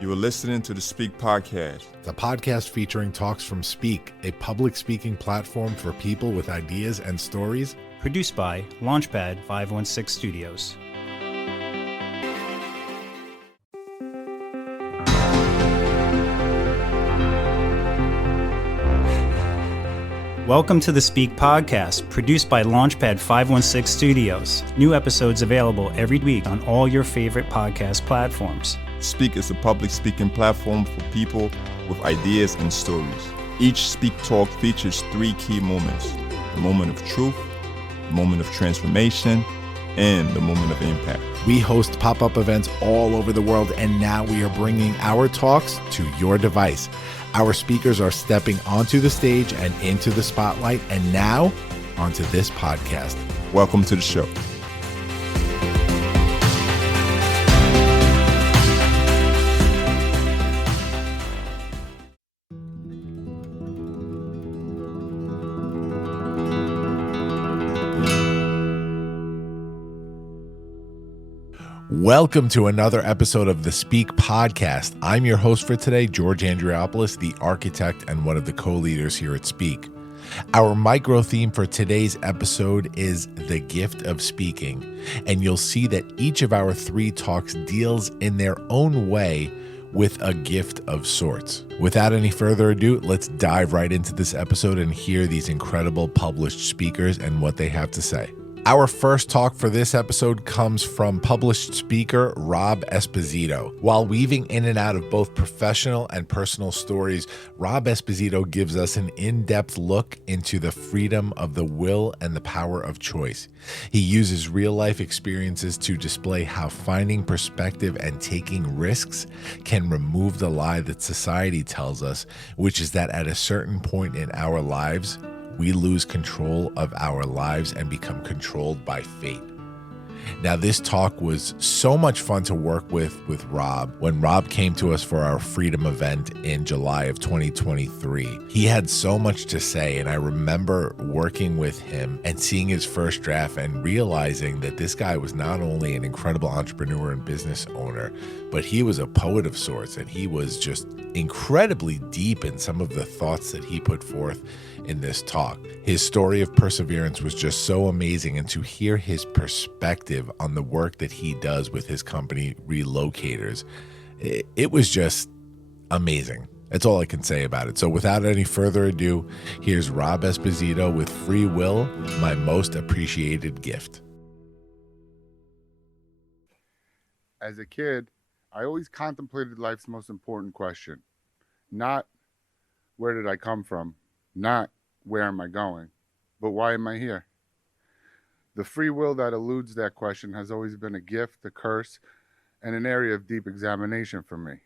You are listening to the Speak Podcast. The podcast featuring talks from Speak, a public speaking platform for people with ideas and stories. Produced by Launchpad 516 Studios. Welcome to the Speak Podcast, produced by Launchpad 516 Studios. New episodes available every week on all your favorite podcast platforms. Speak is a public speaking platform for people with ideas and stories. Each Speak Talk features three key moments: the moment of truth, the moment of transformation, and the moment of impact. We host pop-up events all over the world, and now we are bringing our talks to your device. Our speakers are stepping onto the stage and into the spotlight, and now onto this podcast. Welcome to the show. Welcome to another episode of the Speak Podcast. I'm your host for today, George Andriopoulos, the architect and one of the co-leaders here at Speak. Our micro theme for today's episode is the gift of speaking, and you'll see that each of our three talks deals in their own way with a gift of sorts. Without any further ado, let's dive right into this episode and hear these incredible published speakers and what they have to say. Our first talk for this episode comes from published speaker Rob Esposito. While weaving in and out of both professional and personal stories, Rob Esposito gives us an in-depth look into the freedom of the will and the power of choice. He uses real-life experiences to display how finding perspective and taking risks can remove the lie that society tells us, which is that at a certain point in our lives, we lose control of our lives and become controlled by fate. Now, this talk was so much fun to work with Rob. When Rob came to us for our Freedom event in July of 2023, he had so much to say, and I remember working with him and seeing his first draft and realizing that this guy was not only an incredible entrepreneur and business owner, but he was a poet of sorts, and he was just incredibly deep in some of the thoughts that he put forth in this talk. His story of perseverance was just so amazing, and to hear his perspective on the work that he does with his company Relocators, it was just amazing. That's all I can say about it. So without any further ado, here's Rob Esposito with Free Will, My Most Appreciated Gift. As a kid, I always contemplated life's most important question. Not where did I come from? Not where am I going? But why am I here? The free will that eludes that question has always been a gift, a curse, and an area of deep examination for me.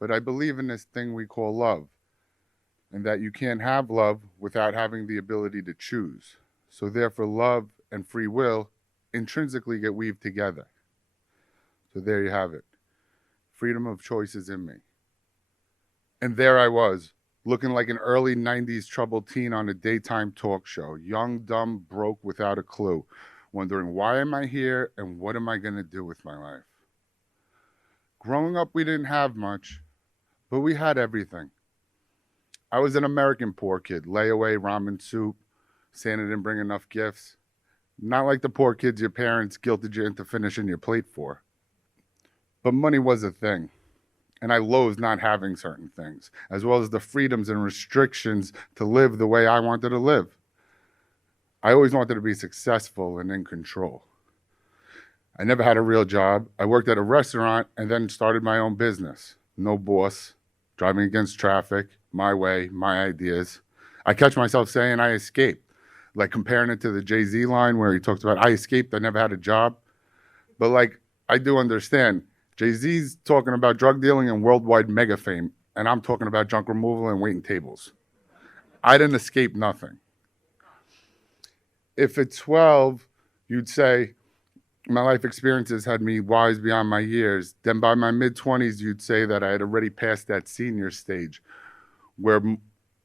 But I believe in this thing we call love, and that you can't have love without having the ability to choose. So therefore, love and free will intrinsically get weaved together. So there you have it. Freedom of choice is in me. And there I was, looking like an early 90s troubled teen on a daytime talk show, young, dumb, broke, without a clue, wondering why am I here and what am I going to do with my life? Growing up, we didn't have much, but we had everything. I was an American poor kid, layaway, ramen soup, Santa didn't bring enough gifts. Not like the poor kids your parents guilted you into finishing your plate for. But money was a thing. And I loathed not having certain things, as well as the freedoms and restrictions to live the way I wanted to live. I always wanted to be successful and in control. I never had a real job. I worked at a restaurant and then started my own business. No boss, driving against traffic, my way, my ideas. I catch myself saying I escaped, like comparing it to the Jay-Z line where he talks about, I escaped, I never had a job. But like, I do understand. Jay-Z's talking about drug dealing and worldwide mega fame, and I'm talking about junk removal and waiting tables. I didn't escape nothing. If at 12, you'd say, my life experiences had me wise beyond my years, then by my mid-20s, you'd say that I had already passed that senior stage where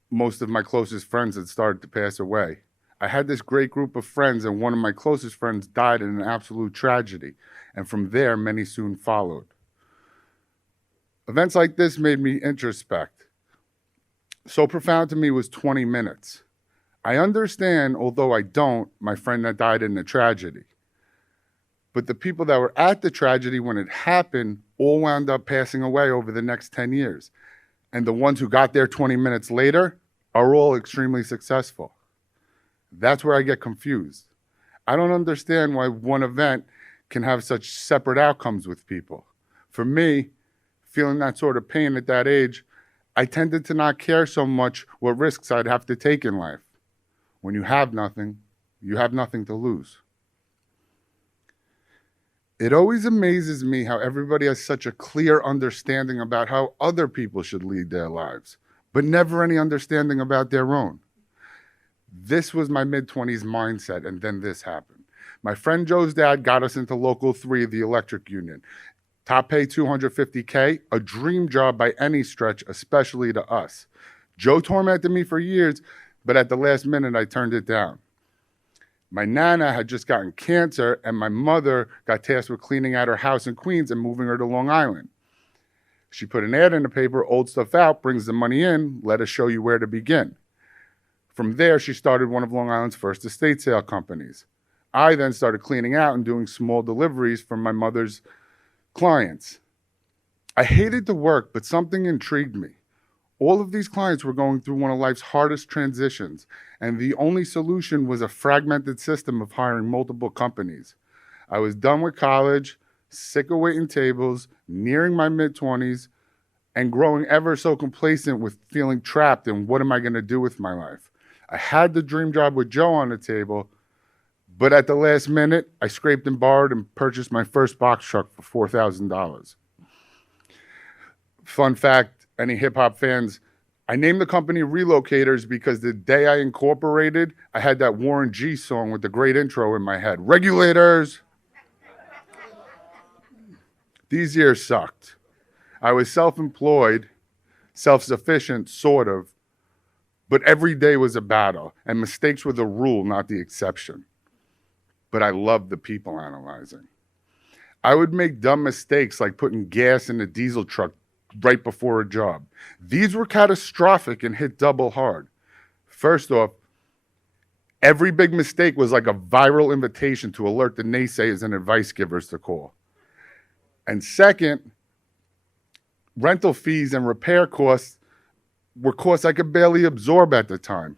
most of my closest friends had started to pass away. I had this great group of friends, and one of my closest friends died in an absolute tragedy. And from there, many soon followed. Events like this made me introspect. So profound to me was 20 minutes. I understand, although I don't, my friend that died in the tragedy. But the people that were at the tragedy when it happened all wound up passing away over the next 10 years. And the ones who got there 20 minutes later are all extremely successful. That's where I get confused. I don't understand why one event can have such separate outcomes with people. For me, feeling that sort of pain at that age, I tended to not care so much what risks I'd have to take in life. When you have nothing to lose. It always amazes me how everybody has such a clear understanding about how other people should lead their lives, but never any understanding about their own. This was my mid-20s mindset, and then this happened. My friend Joe's dad got us into Local 3 of the electric union. Top pay $250K, a dream job by any stretch, especially to us. Joe tormented me for years, but at the last minute, I turned it down. My Nana had just gotten cancer, and my mother got tasked with cleaning out her house in Queens and moving her to Long Island. She put an ad in the paper, old stuff out, brings the money in, let us show you where to begin. From there, she started one of Long Island's first estate sale companies. I then started cleaning out and doing small deliveries from my mother's clients. I hated to work, but something intrigued me. All of these clients were going through one of life's hardest transitions, and the only solution was a fragmented system of hiring multiple companies. I was done with college, sick of waiting tables, nearing my mid-20s, and growing ever so complacent with feeling trapped in what am I going to do with my life. I had the dream job with Joe on the table, but at the last minute, I scraped and borrowed and purchased my first box truck for $4,000. Fun fact, any hip-hop fans, I named the company Relocators because the day I incorporated, I had that Warren G song with the great intro in my head. Regulators! These years sucked. I was self-employed, self-sufficient, sort of, but every day was a battle, and mistakes were the rule, not the exception. But I loved the people analyzing. I would make dumb mistakes like putting gas in a diesel truck right before a job. These were catastrophic and hit double hard. First off, every big mistake was like a viral invitation to alert the naysayers and advice givers to call. And second, rental fees and repair costs were costs I could barely absorb at the time.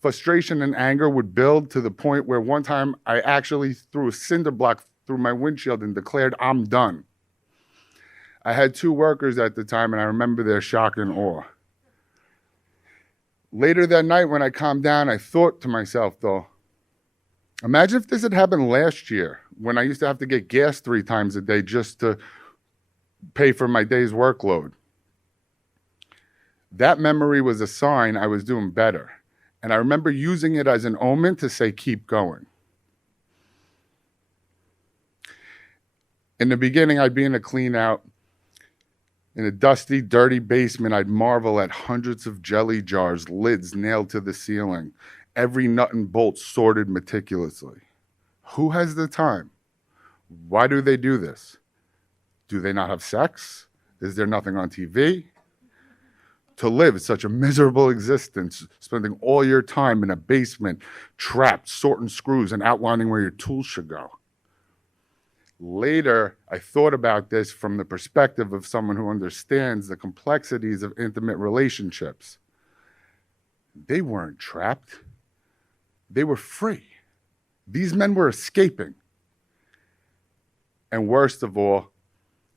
Frustration and anger would build to the point where one time I actually threw a cinder block through my windshield and declared, I'm done. I had 2 workers at the time, and I remember their shock and awe. Later that night when I calmed down, I thought to myself, though, imagine if this had happened last year when I used to have to get gas 3 times a day just to pay for my day's workload. That memory was a sign I was doing better. And I remember using it as an omen to say, keep going. In the beginning, I'd be in a clean out. In a dusty, dirty basement, I'd marvel at hundreds of jelly jars, lids nailed to the ceiling, every nut and bolt sorted meticulously. Who has the time? Why do they do this? Do they not have sex? Is there nothing on TV? To live such a miserable existence, spending all your time in a basement, trapped, sorting screws and outlining where your tools should go. Later, I thought about this from the perspective of someone who understands the complexities of intimate relationships. They weren't trapped. They were free. These men were escaping. And worst of all,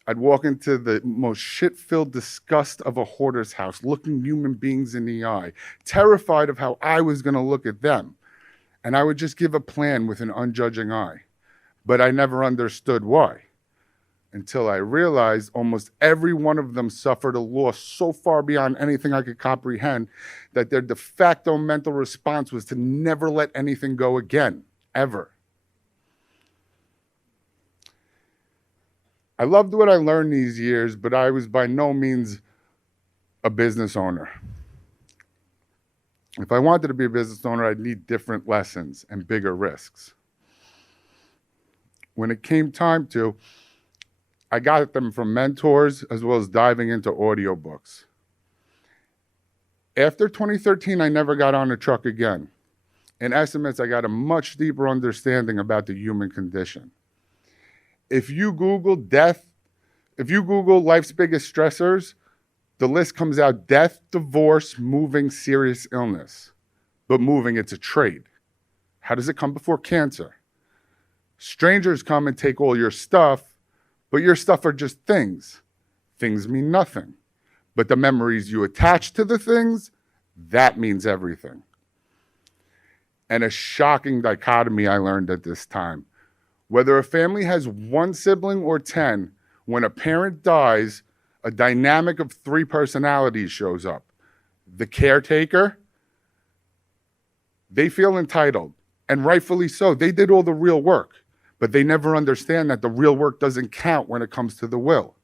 I'd walk into the most shit-filled disgust of a hoarder's house, looking human beings in the eye, terrified of how I was going to look at them. And I would just give a plan with an unjudging eye. But I never understood why, until I realized almost every one of them suffered a loss so far beyond anything I could comprehend that their de facto mental response was to never let anything go again, ever. I loved what I learned these years, but I was by no means a business owner. If I wanted to be a business owner, I'd need different lessons and bigger risks. When it came time to, I got them from mentors as well as diving into audiobooks. After 2013, I never got on a truck again. In estimates, I got a much deeper understanding about the human condition. If you Google life's biggest stressors, the list comes out: death, divorce, moving, serious illness. But moving, it's a trade. How does it come before cancer? Strangers come and take all your stuff, but your stuff are just things. Things mean nothing. But the memories you attach to the things, that means everything. And a shocking dichotomy I learned at this time. Whether a family has one sibling or 10, when a parent dies, a dynamic of 3 personalities shows up. The caretaker, they feel entitled, and rightfully so. They did all the real work, but they never understand that the real work doesn't count when it comes to the will.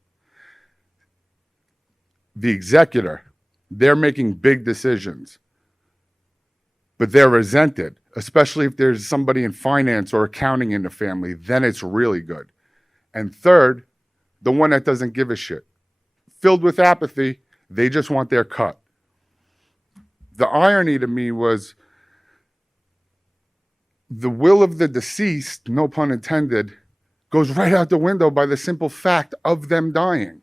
The executor, they're making big decisions, but they're resented, especially if there's somebody in finance or accounting in the family. Then it's really good. And third, the one that doesn't give a shit. Filled with apathy, they just want their cut. The irony to me was the will of the deceased, no pun intended, goes right out the window by the simple fact of them dying.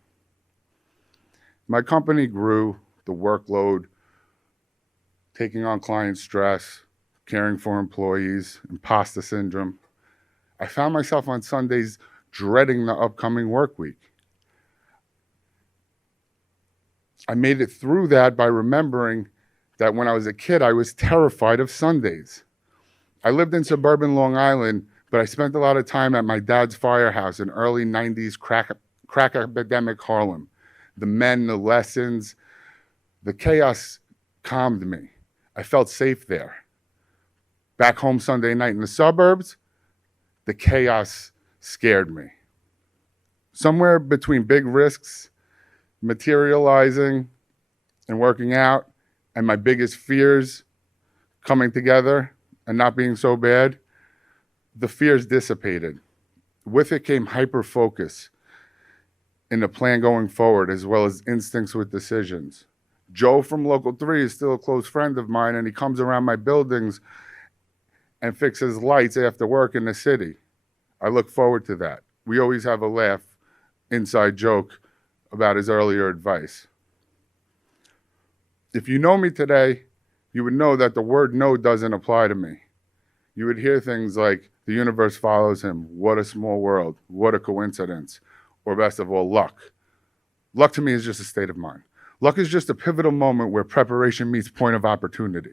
My company grew, the workload, taking on client stress, caring for employees, imposter syndrome. I found myself on Sundays dreading the upcoming work week. I made it through that by remembering that when I was a kid, I was terrified of Sundays. I lived in suburban Long Island, but I spent a lot of time at my dad's firehouse in early 90s crack epidemic Harlem. The men, the lessons, the chaos calmed me. I felt safe there. Back home Sunday night in the suburbs, the chaos scared me. Somewhere between big risks, materializing and working out, and my biggest fears coming together and not being so bad, the fears dissipated. With it came hyper-focus in the plan going forward, as well as instincts with decisions. Joe from Local 3 is still a close friend of mine, and he comes around my buildings and fixes lights after work in the city. I look forward to that. We always have a laugh, inside joke, about his earlier advice. If you know me today, you would know that the word no doesn't apply to me. You would hear things like, the universe follows him, what a small world, what a coincidence, or best of all, luck. Luck to me is just a state of mind. Luck is just a pivotal moment where preparation meets point of opportunity.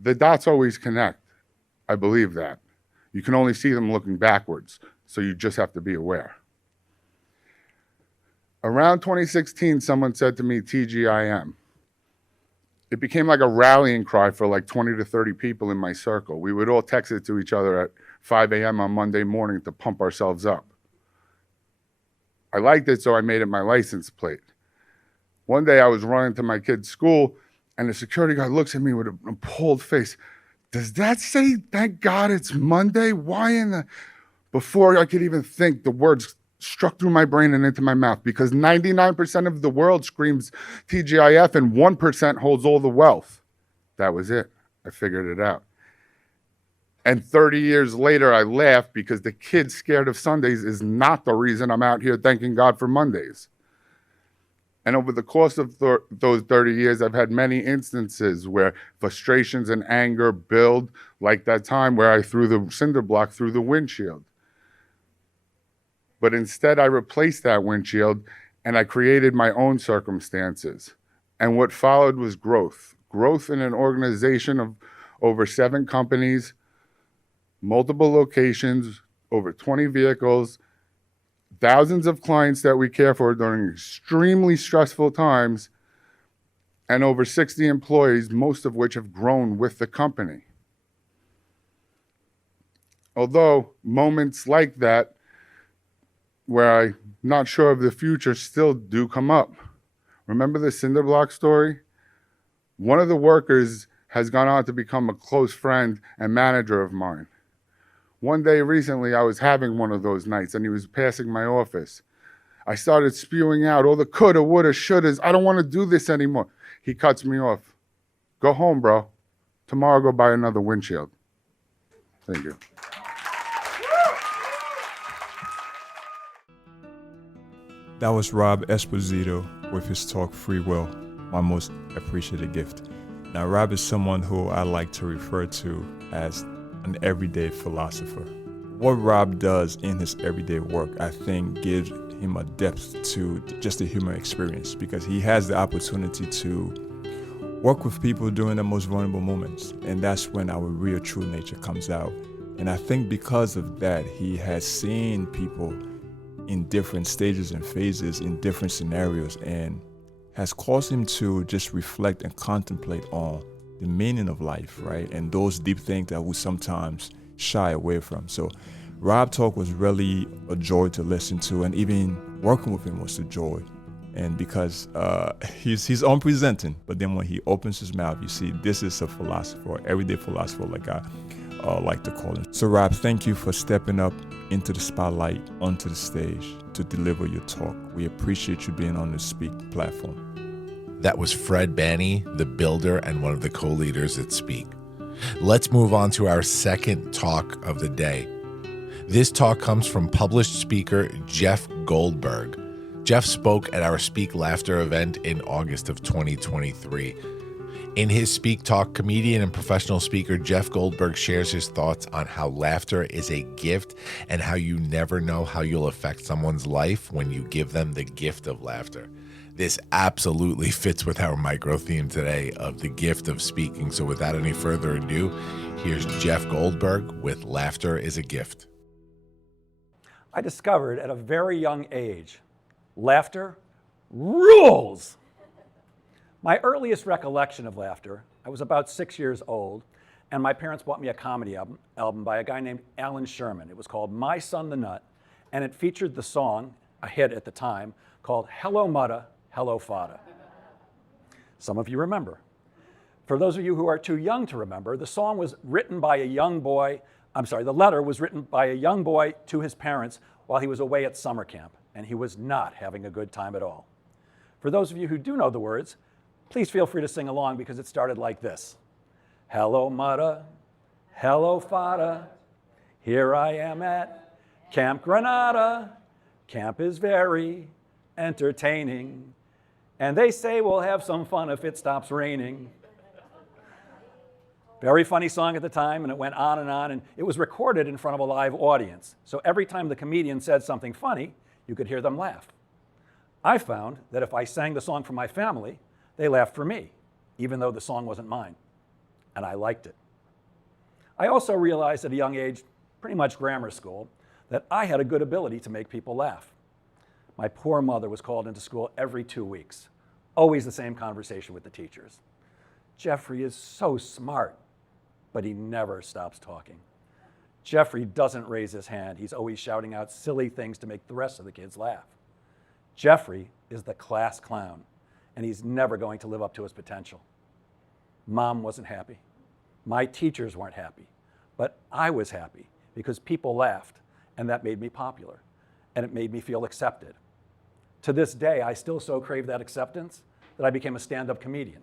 The dots always connect. I believe that. You can only see them looking backwards, so you just have to be aware. Around 2016, someone said to me, TGIM. It became like a rallying cry for like 20 to 30 people in my circle. We would all text it to each other at 5 a.m. on Monday morning to pump ourselves up. I liked it, so I made it my license plate. One day I was running to my kid's school, and the security guard looks at me with an appalled face. Does that say, thank God it's Monday? Why in the... Before I could even think, the words struck through my brain and into my mouth, because 99% of the world screams TGIF and 1% holds all the wealth. That was it. I figured it out. And 30 years later, I laugh because the kid scared of Sundays is not the reason I'm out here thanking God for Mondays. And over the course of those 30 years, I've had many instances where frustrations and anger build, like that time where I threw the cinder block through the windshield. But instead, I replaced that windshield and I created my own circumstances. And what followed was growth. Growth in an organization of over 7 companies, multiple locations, over 20 vehicles, thousands of clients that we care for during extremely stressful times, and over 60 employees, most of which have grown with the company. Although moments like that, where I'm not sure of the future, still do come up. Remember the cinder block story? One of the workers has gone on to become a close friend and manager of mine. One day recently, I was having one of those nights, and he was passing my office. I started spewing out all the coulda, woulda, shouldas. I don't want to do this anymore. He cuts me off. Go home, bro. Tomorrow, go buy another windshield. Thank you. That was Rob Esposito with his talk, Free Will, my most appreciated gift. Now, Rob is someone who I like to refer to as an everyday philosopher. What Rob does in his everyday work, I think, gives him a depth to just the human experience, because he has the opportunity to work with people during the most vulnerable moments, and that's when our real true nature comes out. And I think because of that, he has seen people in different stages and phases, in different scenarios, and has caused him to just reflect and contemplate on the meaning of life, right? And those deep things that we sometimes shy away from. So Rob Talk was really a joy to listen to, and even working with him was a joy. And because he's unpresenting, but then when he opens his mouth, you see this is a philosopher, everyday philosopher, like I like to call him. So Rob, thank you for stepping up into the spotlight, onto the stage to deliver your talk. We appreciate you being on the Speak platform. That was Fred Banney, the builder and one of the co-leaders at Speak. Let's move on to our second talk of the day. This talk comes from published speaker Jeff Goldberg. Jeff spoke at our Speak Laughter event in August of 2023. In his Speak Talk, comedian and professional speaker Jeff Goldberg shares his thoughts on how laughter is a gift and how you never know how you'll affect someone's life when you give them the gift of laughter. This absolutely fits with our micro theme today of the gift of speaking. So without any further ado, here's Jeff Goldberg with Laughter is a Gift. I discovered at a very young age, laughter rules. My earliest recollection of laughter, I was about 6 years old, and my parents bought me a comedy album by a guy named Alan Sherman. It was called My Son the Nut, and it featured the song, a hit at the time, called Hello Mutta, Hello Fada. Some of you remember. For those of you who are too young to remember, the song was written by a young boy, the letter was written by a young boy to his parents while he was away at summer camp, and he was not having a good time at all. For those of you who do know the words, please feel free to sing along because it started like this. Hello, Mutta, hello, Fada, here I am at Camp Granada. Camp is very entertaining, and they say we'll have some fun if it stops raining. Very funny song at the time, and it went on, and it was recorded in front of a live audience. So every time the comedian said something funny, you could hear them laugh. I found that if I sang the song for my family, they laughed for me, even though the song wasn't mine, and I liked it. I also realized at a young age, pretty much grammar school, that I had a good ability to make people laugh. My poor mother was called into school every 2 weeks, always the same conversation with the teachers. Jeffrey is so smart, but he never stops talking. Jeffrey doesn't raise his hand. He's always shouting out silly things to make the rest of the kids laugh. Jeffrey is the class clown, and he's never going to live up to his potential. Mom wasn't happy. My teachers weren't happy, but I was happy because people laughed, and that made me popular, and it made me feel accepted. To this day, I still so crave that acceptance that I became a stand-up comedian.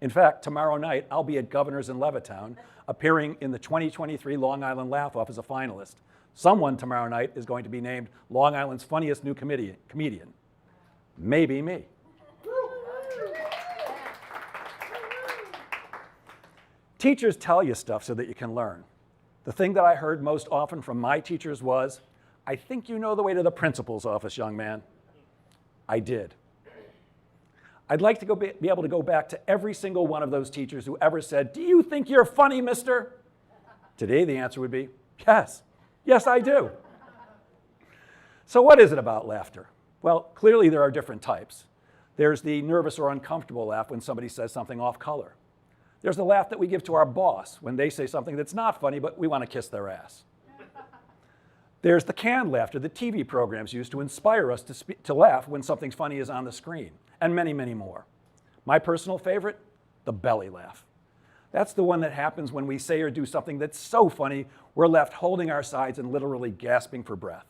In fact, tomorrow night, I'll be at Governor's in Levittown, appearing in the 2023 Long Island Laugh-Off as a finalist. Someone tomorrow night is going to be named Long Island's funniest new comedian. Maybe me. Teachers tell you stuff so that you can learn. The thing that I heard most often from my teachers was, I think you know the way to the principal's office, young man. I did. I'd like to be able to go back to every single one of those teachers who ever said, do you think you're funny, mister? Today the answer would be, yes. Yes, I do. So what is it about laughter? Well, clearly there are different types. There's the nervous or uncomfortable laugh when somebody says something off color. There's the laugh that we give to our boss when they say something that's not funny, but we want to kiss their ass. There's the canned laughter that TV programs use to inspire us to laugh when something funny is on the screen, and many, many more. My personal favorite, the belly laugh. That's the one that happens when we say or do something that's so funny, we're left holding our sides and literally gasping for breath.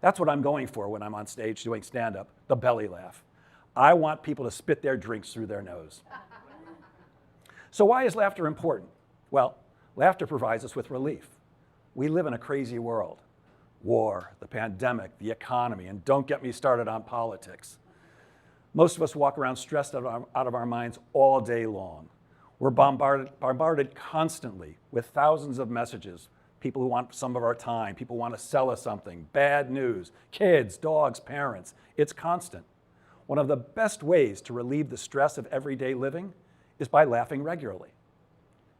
That's what I'm going for when I'm on stage doing stand-up, the belly laugh. I want people to spit their drinks through their nose. So why is laughter important? Well, laughter provides us with relief. We live in a crazy world. War, the pandemic, the economy, and don't get me started on politics. Most of us walk around stressed out of our minds all day long. We're bombarded constantly with thousands of messages. People who want some of our time, people who want to sell us something, bad news, kids, dogs, parents. It's constant. One of the best ways to relieve the stress of everyday living is by laughing regularly.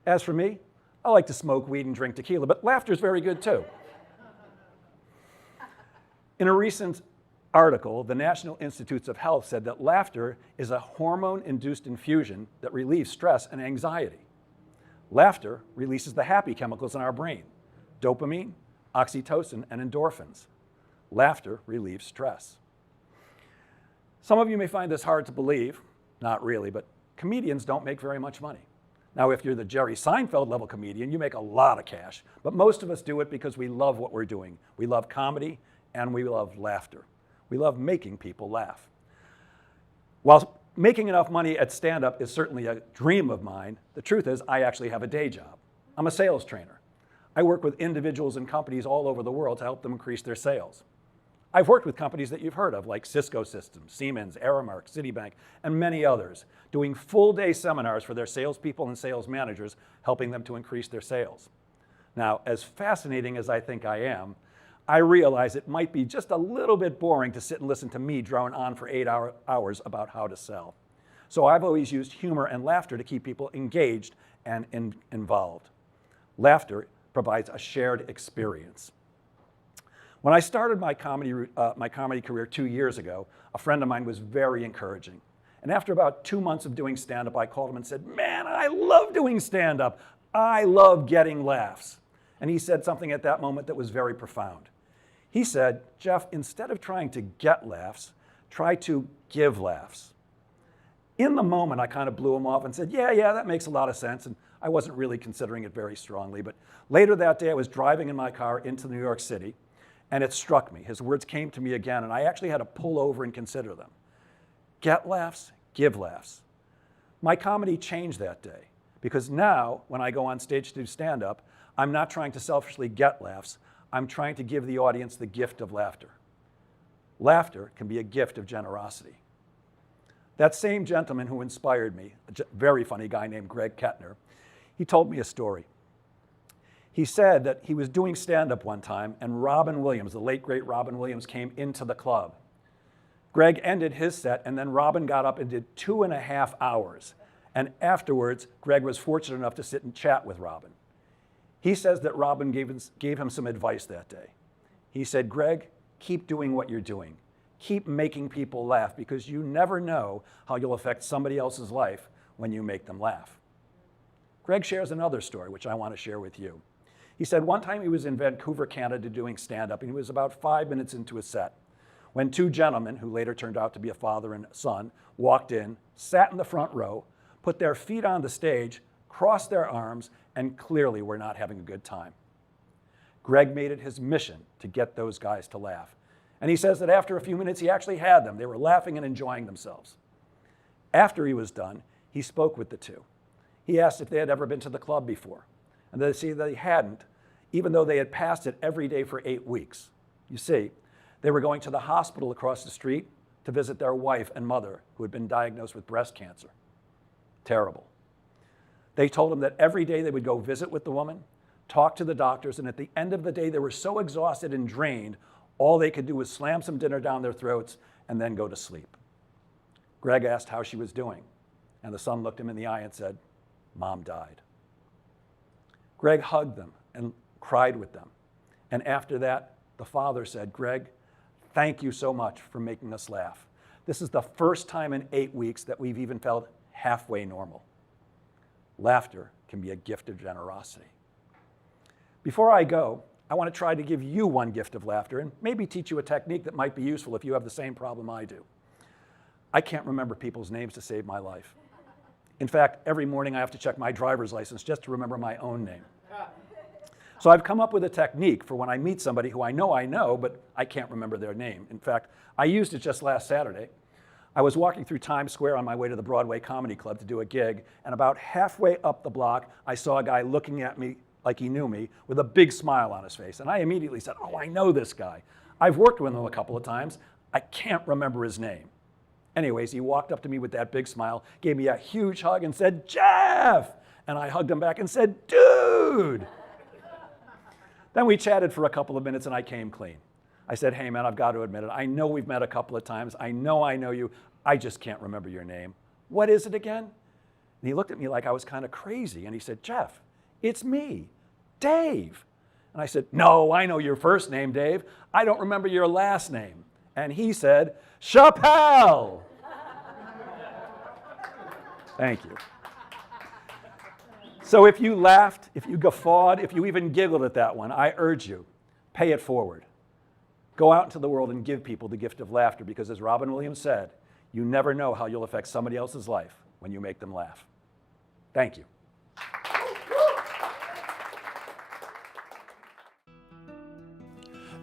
As for me, I like to smoke weed and drink tequila, but laughter is very good too. In a recent article, the National Institutes of Health said that laughter is a hormone-induced infusion that relieves stress and anxiety. Laughter releases the happy chemicals in our brain, dopamine, oxytocin, and endorphins. Laughter relieves stress. Some of you may find this hard to believe, not really, but comedians don't make very much money. Now, if you're the Jerry Seinfeld level comedian, you make a lot of cash, but most of us do it because we love what we're doing. We love comedy and we love laughter. We love making people laugh. While making enough money at stand-up is certainly a dream of mine, the truth is I actually have a day job. I'm a sales trainer. I work with individuals and companies all over the world to help them increase their sales. I've worked with companies that you've heard of, like Cisco Systems, Siemens, Aramark, Citibank, and many others, doing full-day seminars for their salespeople and sales managers, helping them to increase their sales. Now, as fascinating as I think I am, I realize it might be just a little bit boring to sit and listen to me drone on for 8 hours about how to sell. So I've always used humor and laughter to keep people engaged and involved. Laughter provides a shared experience. When I started my comedy career 2 years ago, a friend of mine was very encouraging. And after about 2 months of doing stand-up, I called him and said, "Man, I love doing stand-up. I love getting laughs." And he said something at that moment that was very profound. He said, "Jeff, instead of trying to get laughs, try to give laughs." In the moment, I kind of blew him off and said, yeah, that makes a lot of sense. And I wasn't really considering it very strongly. But later that day, I was driving in my car into New York City, and it struck me. His words came to me again, and I actually had to pull over and consider them. Get laughs, give laughs. My comedy changed that day, because now, when I go on stage to do stand-up, I'm not trying to selfishly get laughs. I'm trying to give the audience the gift of laughter. Laughter can be a gift of generosity. That same gentleman who inspired me, a very funny guy named Greg Kettner, he told me a story. He said that he was doing stand-up one time, and Robin Williams, the late great Robin Williams, came into the club. Greg ended his set, and then Robin got up and did 2.5 hours. And afterwards, Greg was fortunate enough to sit and chat with Robin. He says that Robin gave him some advice that day. He said, "Greg, keep doing what you're doing. Keep making people laugh, because you never know how you'll affect somebody else's life when you make them laugh." Greg shares another story, which I want to share with you. He said one time he was in Vancouver, Canada, doing stand-up, and he was about 5 minutes into a set when 2 gentlemen, who later turned out to be a father and son, walked in, sat in the front row, put their feet on the stage, crossed their arms, and clearly were not having a good time. Greg made it his mission to get those guys to laugh. And he says that after a few minutes, he actually had them. They were laughing and enjoying themselves. After he was done, he spoke with the 2. He asked if they had ever been to the club before. And they said they hadn't, even though they had passed it every day for 8 weeks. You see, they were going to the hospital across the street to visit their wife and mother, who had been diagnosed with breast cancer. Terrible. They told him that every day they would go visit with the woman, talk to the doctors, and at the end of the day, they were so exhausted and drained, all they could do was slam some dinner down their throats and then go to sleep. Greg asked how she was doing, and the son looked him in the eye and said, "Mom died." Greg hugged them and cried with them. And after that, the father said, "Greg, thank you so much for making us laugh. This is the first time in 8 weeks that we've even felt halfway normal." Laughter can be a gift of generosity. Before I go, I want to try to give you one gift of laughter and maybe teach you a technique that might be useful if you have the same problem I do. I can't remember people's names to save my life. In fact, every morning I have to check my driver's license just to remember my own name. So I've come up with a technique for when I meet somebody who I know, but I can't remember their name. In fact, I used it just last Saturday. I was walking through Times Square on my way to the Broadway Comedy Club to do a gig, and about halfway up the block, I saw a guy looking at me like he knew me with a big smile on his face. And I immediately said, oh, I know this guy. I've worked with him a couple of times. I can't remember his name. Anyways, he walked up to me with that big smile, gave me a huge hug and said, Jeff! And I hugged him back and said, dude! Then we chatted for a couple of minutes and I came clean. I said, hey man, I've got to admit it. I know we've met a couple of times. I know you. I just can't remember your name. What is it again? And he looked at me like I was kind of crazy and he said, Jeff, it's me, Dave. And I said, no, I know your first name, Dave. I don't remember your last name. And he said, Chappelle. Thank you. So if you laughed, if you guffawed, if you even giggled at that one, I urge you, pay it forward. Go out into the world and give people the gift of laughter because as Robin Williams said, you never know how you'll affect somebody else's life when you make them laugh. Thank you.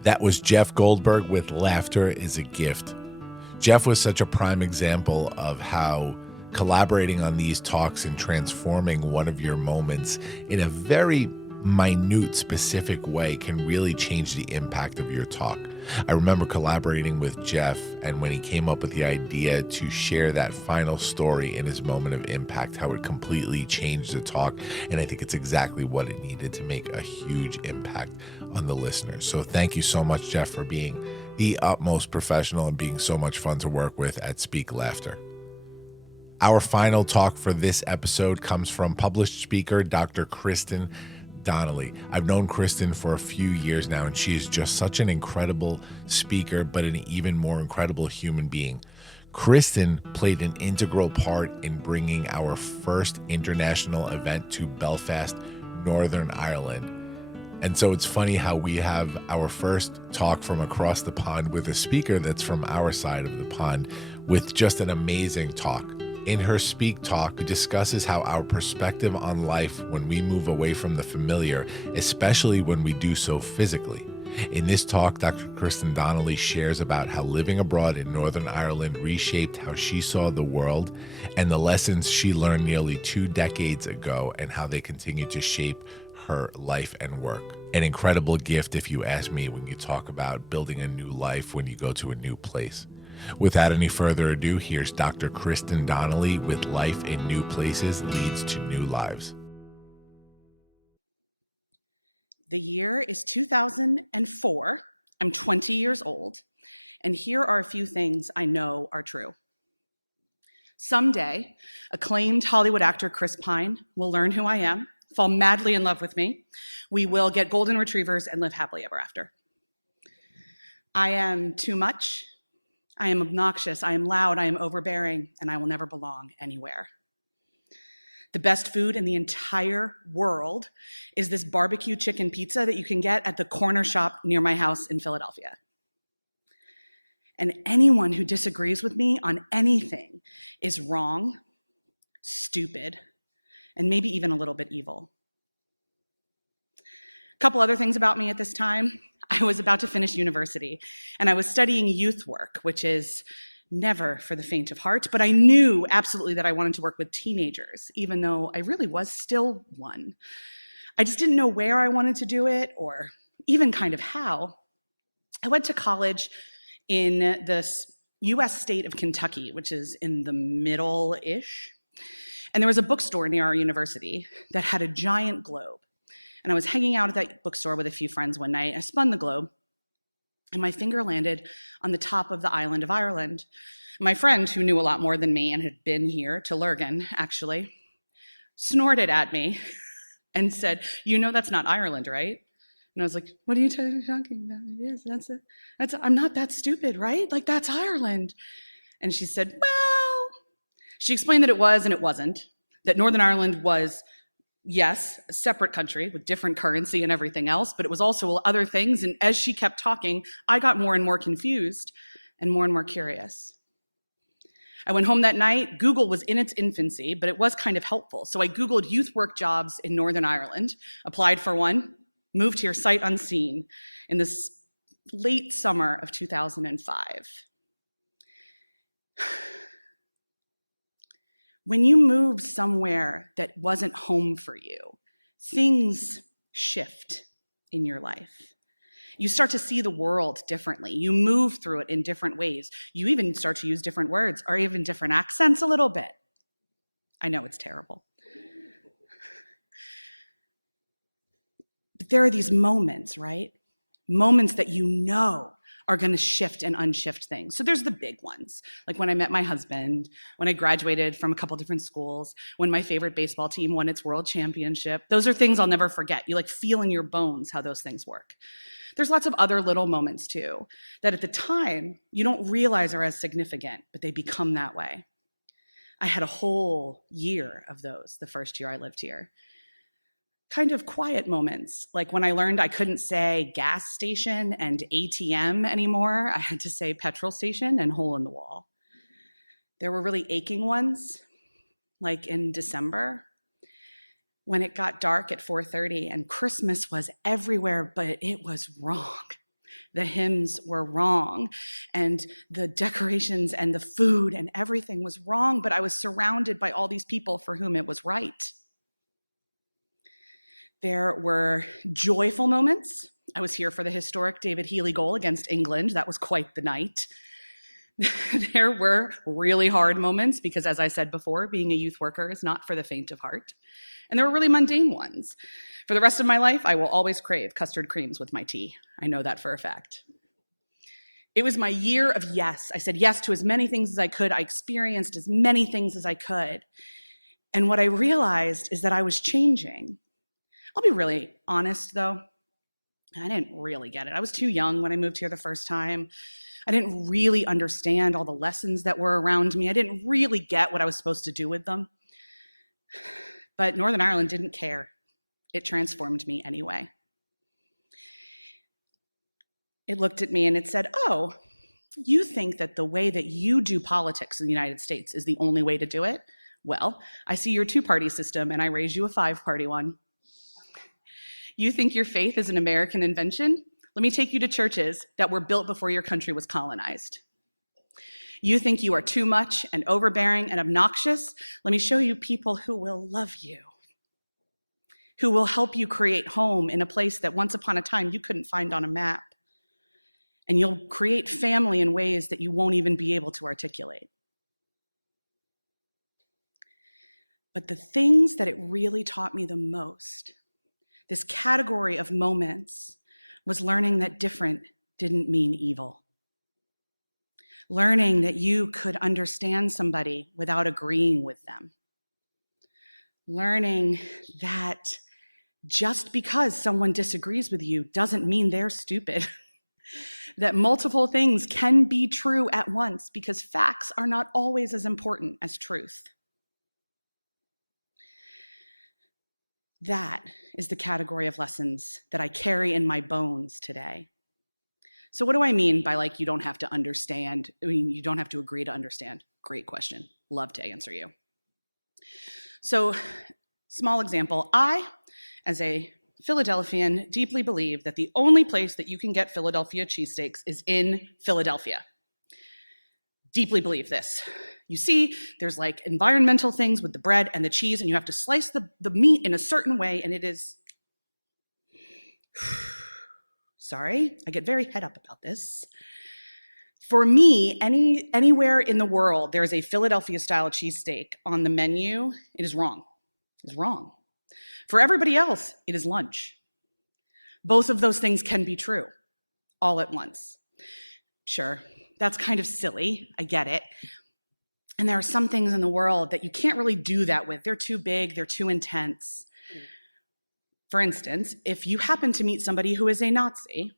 That was Jeff Goldberg with Laughter is a Gift. Jeff was such a prime example of how collaborating on these talks and transforming one of your moments in a very minute, specific way can really change the impact of your talk. I remember collaborating with Jeff, and when he came up with the idea to share that final story in his moment of impact, how it completely changed the talk. And I think it's exactly what it needed to make a huge impact on the listeners. So thank you so much, Jeff, for being the utmost professional and being so much fun to work with at Speak Laughter. Our final talk for this episode comes from published speaker Dr. Kristen Donnelly. I've known Kristen for a few years now, and she is just such an incredible speaker, but an even more incredible human being. Kristen played an integral part in bringing our first international event to Belfast, Northern Ireland. And so it's funny how we have our first talk from across the pond with a speaker that's from our side of the pond with just an amazing talk. In her Speak Talk, discusses how our perspective on life when we move away from the familiar, especially when we do so physically. In this talk, Dr. Kristen Donnelly shares about how living abroad in Northern Ireland reshaped how she saw the world and the lessons she learned nearly 2 decades ago and how they continue to shape her life and work. An incredible gift, if you ask me, when you talk about building a new life when you go to a new place. Without any further ado, here's Dr. Kristen Donnelly with Life in New Places Leads to New Lives. The year is 2004. I'm 20 years old, and here are a few things I know are true. Someday, acclaimed Hollywood actor Chris Pine will learn who I am, fall madly in love with me. We will get golden retrievers and live happily ever after. I am too much. I am obnoxious, I am loud, I am overbearing, and I will never belong anywhere. The best food in the entire world is this barbecue chicken pizza that you can get at the corner shop near my house in Philadelphia. And anyone who disagrees with me on anything is wrong, stupid, and maybe even a little bit evil. A couple other things about me at this time. I was about to finish university, and I was studying youth work, which is never for the faint of heart, but I knew absolutely that I wanted to work with teenagers, even though I really was still one. I just didn't know where I wanted to do it, or even kind of how. I went to college in the US state of Kentucky, which is in the middle-ish, and there was a bookstore near our university that had a giant globe. And I was hanging out at that bookstore with a few friends one night. I spun the globe, and my finger landed on the top of the island of Ireland. My friend, who knew a lot more than me and had been here to Lurgan, actually, snorted at me and said, "You know that's not Ireland, right?" And I was like, "What are you talking about? It is. That's it. I'm not that stupid, right? Like, that's Ireland." And she said, "Well," she explained that it was and it wasn't, that Northern Ireland was, yes, a separate country with different currency and everything else, but it was also other things. And as she kept talking, I got more and more confused and more curious. I went home that night. Google was in its infancy, but it was kind of helpful. So I Googled youth work jobs in Northern Ireland, applied for one, moved here sight unseen in this late summer of 2005. When you move somewhere that wasn't home for you, things shift in your life. You start to see the world differently. You move through it in different ways. You even start to use different words or even different accents a little bit. I know it's terrible. But there are these moments, right? Moments that you know are going to shift and unshift things. So there's the big ones, like when I met my husband, when I graduated from a couple different schools, when my favorite baseball team won its world championship. Those are things I'll never forget. You like feel in your bones how those things work. There's lots of other little moments too, that at the time you don't realize are as significant, but they become that way. I had a whole year of those the first year I lived here. Kind of quiet moments, like when I learned I couldn't say gas station and ATM anymore. I had to say petrol station and hole in the wall. There were really aching ones, like in December, when it got dark at 4:30 and Christmas was everywhere, but it was wrong. The hymns were wrong, and the decorations and the food and everything was wrong, but I was surrounded by all these people for whom it was right. There were joyful moments. I was here for the historic David Healy goal against England. That was quite the night. There were really hard moments because, as I said before, being a youth worker is not for the faint of heart. And there were really mundane ones. For the rest of my life, I will always crave custard creams with my tea. I know that for a fact. It was my year of yes. I said yes to as many things as I could. I experienced as many things as I could. And what I realized is that I was changing. I'll be really honest, though. I didn't really get it. I was too young when I moved here the first time. I didn't really understand all the lessons that were around me. I didn't really get what I was supposed to do with them. But Northern Ireland didn't care. It transformed me anyway. It looked at me and it said, "Oh, you think that the way that you do politics in the United States is the only way to do it? Well, I see your two-party system and I raise you a five-party one. You think your faith is an American invention? Let me take you to churches that were built before your country was colonized. You think you are too much and overbearing and obnoxious? Let me show you people who will love you, who will help you create home in a place that once upon a time you couldn't find on a map. And you'll create family in ways that you won't even be able to articulate." But the things that it really taught me the most, this category of moments, was learning that different didn't mean evil. Learning that you could understand somebody without agreeing with them. Learning that just because someone disagrees with you doesn't mean they're stupid. That multiple things can be true at once because facts are not always as important as truth. That is the category of lessons that I carry in my bones today. So what do I mean by you don't have to understand? I mean, you don't have to agree to understand. Great question. Love to answer you. So, small example. I, as a Philadelphian, deeply believe that the only place that you can get Philadelphia cheesesteaks is in Philadelphia. Deeply believe this. You see, there's environmental things with the bread and the cheese, and you have to slice the meat in a certain way, and it is... Sorry, I get very head up about this. For me, anywhere in the world there's a Philadelphia-style cheesesteak on the menu, it is wrong. It is wrong. For everybody else, it is lunch. Both of those things can be true, all at once. Sure, that's kind of silly, I get it. And there are some things in the world that you can't really do that with. They're too big, they're too intense. For instance, if you happen to meet somebody who is a Nazi,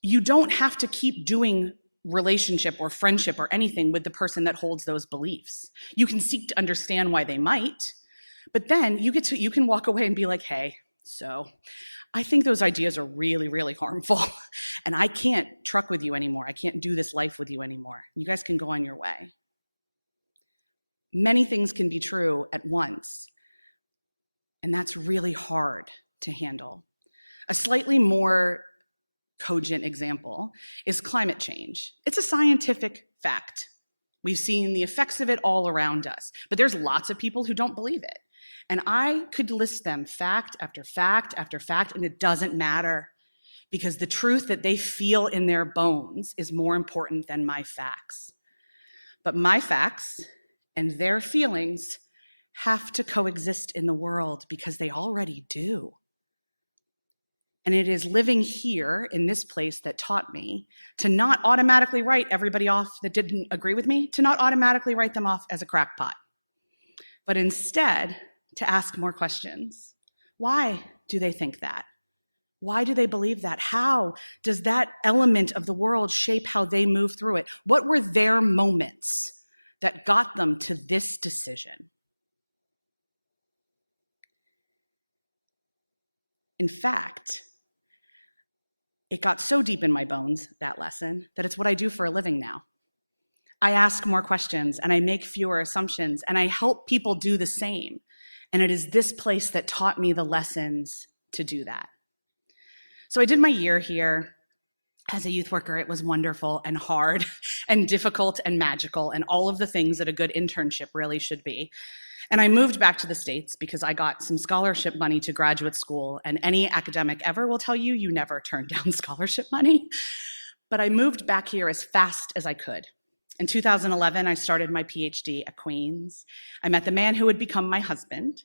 you don't have to keep doing relationship or friendship or anything with the person that holds those beliefs. You can seek to understand why they might, but then you can walk away and be like, "Hey, so I think those ideas are really, really harmful, and I can't truck with you anymore. I can't do this life with you anymore. You guys can go on your way." Many things can be true at once, and that's really hard to handle. A slightly more cogent example is climate change. It's a scientific fact. We've seen the effects of it all around us, but there's lots of people who don't believe it. And I could list them fact after fact after fact, and it doesn't matter because the truth that they feel in their bones is more important than my facts. But my facts and their feelings have to coexist in the world because they already do. And it is living here in this place that taught me to not automatically write everybody off that didn't agree with me, to not automatically write them off as a crackpot, but instead to ask more questions. Why do they think that? Why do they believe that? How does that element of the world shape how they move through it? What were their moments that got them to this decision? In fact, it got so deep in my bones, that lesson, that it's what I do for a living now. I ask more questions and I make fewer assumptions and I help people do the same. And it is this place that taught me the lessons to do that. So I did my year here as a youth worker. It was wonderful and hard and difficult and magical and all of the things that a good internship really should be. And I moved back to the States because I got some scholarship money to graduate school, and any academic ever will tell you, you never turn down scholarship money. But I moved back here as fast as I could. In 2011, I started my PhD at Queen's. I met the man who would become my husband,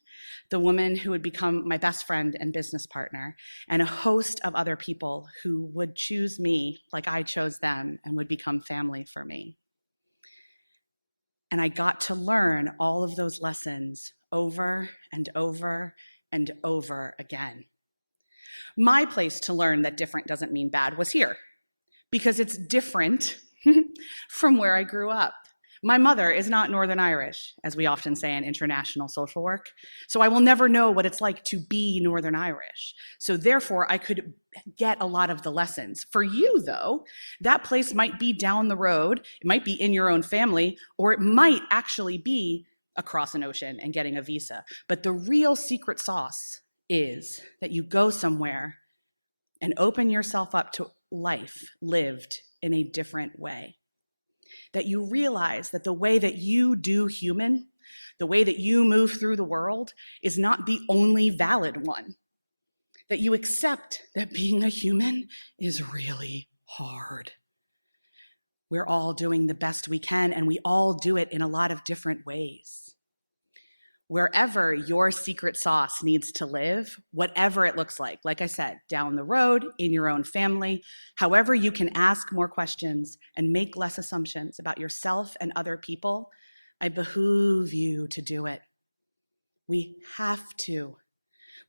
the woman who would become my best friend and business partner, and a host of other people who would choose me like I chose them and would become family for me. And I got to learn all of those lessons over and over and over again. My place to learn that different doesn't mean bad was here, because it's different from where I grew up. My mother is not Northern Irish, as we often say in international social work, so I will never know what it's like to be Northern Irish. So therefore, I could get a lot of the lessons. For you, though, that place might be down the road, it might be in your own family, or it might actually be across an ocean and getting a visa. But the real secret sauce is that you go somewhere and open yourself up to life lived in a different way. That you realize that the way that you do human, the way that you move through the world, is not the only valid one. That you accept that being a human is really hard. We're all doing the best we can, and we all do it in a lot of different ways. Wherever your secret sauce needs to live, whatever it looks like I said, down the road, in your own family, however you can ask more questions and make less assumptions about yourself and other people, I behoove you to do it. We have to.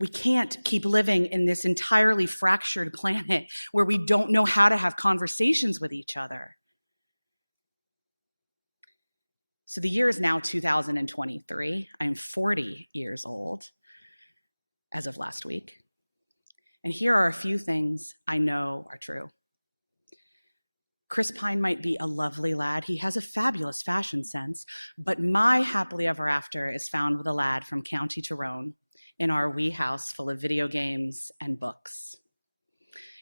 We can't keep living in this entirely fractured planet where we don't know how to have conversations with each other. So the year is now 2023. I'm 40 years old as of last week. And here are a few things I know are true. Chris Pine might be a lovely lad. He has a fabulous fashion sense, but my happily ever after is found with a lad from County Tyrone in our wee house full of video games and books.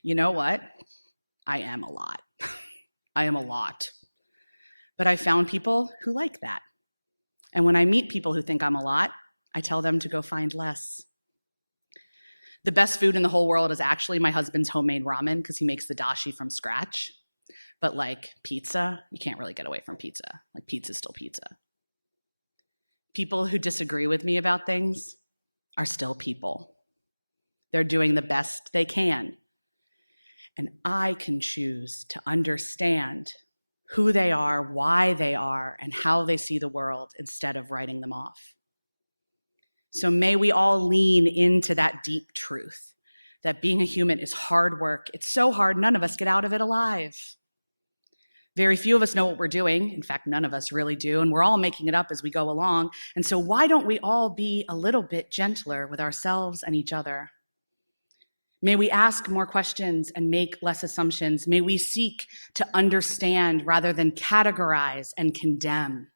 You know what? I am a lot. I am a lot. But I found people who like that. And when I meet people who think I'm a lot, I tell them to go find less. The best food in the whole world is actually my husband's homemade ramen because he makes the dashi from scratch. But like pizza, you can't really get away from pizza. Like pizza's still pizza. People who disagree with me about things are still people. They're doing the best they can. And I can choose to understand who they are, why they are, and how they see the world instead of writing them off. So may we all lean into that deep truth that being a human is hard work. It's so hard, none of us get out of it alive. Very few of us know what we're doing. In fact, none of us really do, and we're all making it up as we go along. And so why don't we all be a little bit gentler with ourselves and each other? May we ask more questions and make less assumptions. May we seek to understand rather than categorize and condemn.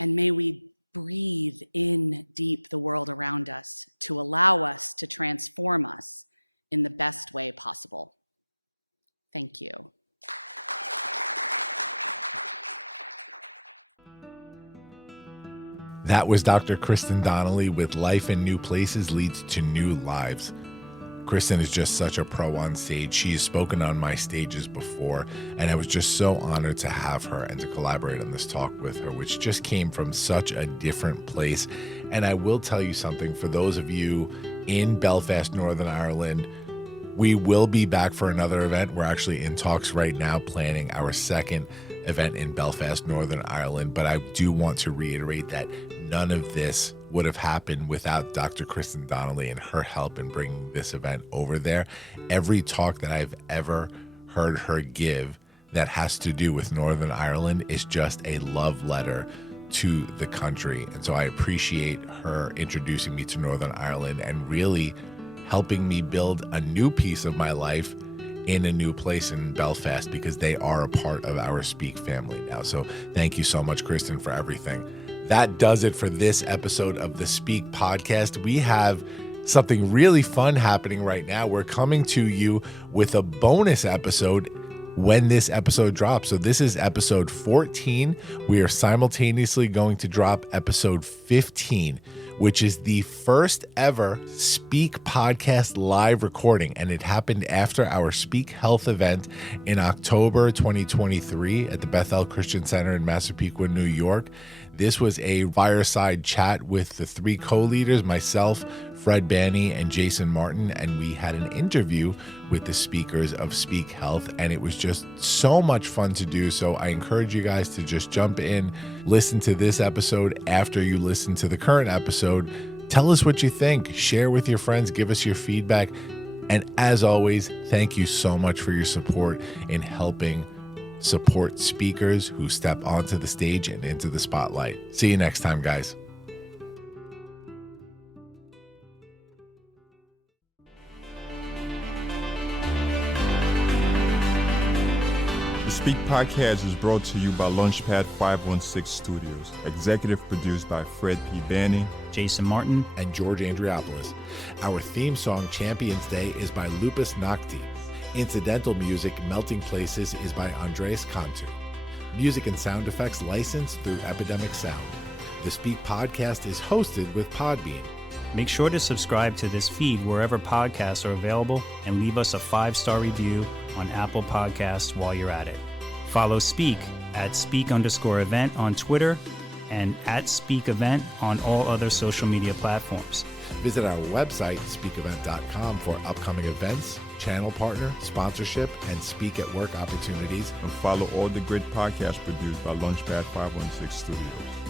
And may we breathe in deep the world around us to allow us to transform us in the best way possible. Thank you. That was Dr. Kristen Donnelly with Life in New Places Leads to New Lives. Kristen is just such a pro on stage. She has spoken on my stages before, and I was just so honored to have her and to collaborate on this talk with her, which just came from such a different place. And I will tell you something, for those of you in Belfast, Northern Ireland, we will be back for another event. We're actually in talks right now planning our second event in Belfast, Northern Ireland. But I do want to reiterate that none of this would have happened without Dr. Kristen Donnelly and her help in bringing this event over there. Every talk that I've ever heard her give that has to do with Northern Ireland is just a love letter to the country. And so I appreciate her introducing me to Northern Ireland and really helping me build a new piece of my life in a new place in Belfast, because they are a part of our Speak family now. So thank you so much, Kristen, for everything. That does it for this episode of the Speak podcast. We have something really fun happening right now. We're coming to you with a bonus episode when this episode drops. So this is episode 14. We are simultaneously going to drop episode 15, which is the first ever Speak podcast live recording. And it happened after our Speak Health event in October 2023 at the Bethel Christian Center in Massapequa, New York. This was a fireside chat with the three co-leaders, myself, Fred Banney, and Jason Martin, and we had an interview with the speakers of Speak Health, and it was just so much fun to do. So I encourage you guys to just jump in, listen to this episode after you listen to the current episode. Tell us what you think, share with your friends, give us your feedback, and as always, thank you so much for your support in helping support speakers who step onto the stage and into the spotlight. See you next time, guys. The Speak Podcast is brought to you by Launchpad 516 Studios. Executive produced by Fred P. Banney, Jason Martin, and George Andriopoulos. Our theme song, Champions Day, is by Lupus Nocti. Incidental music, Melting Places, is by Andreas Cantu. Music and sound effects licensed through Epidemic Sound. The Speak Podcast is hosted with Podbean. Make sure to subscribe to this feed wherever podcasts are available and leave us a 5-star review on Apple Podcasts while you're at it. Follow Speak at Speak_event on Twitter and at Speak Event on all other social media platforms. Visit our website, speakevent.com, for upcoming events, channel partner, sponsorship, and Speak at Work opportunities. and follow all the great podcasts produced by Launchpad 516 Studios.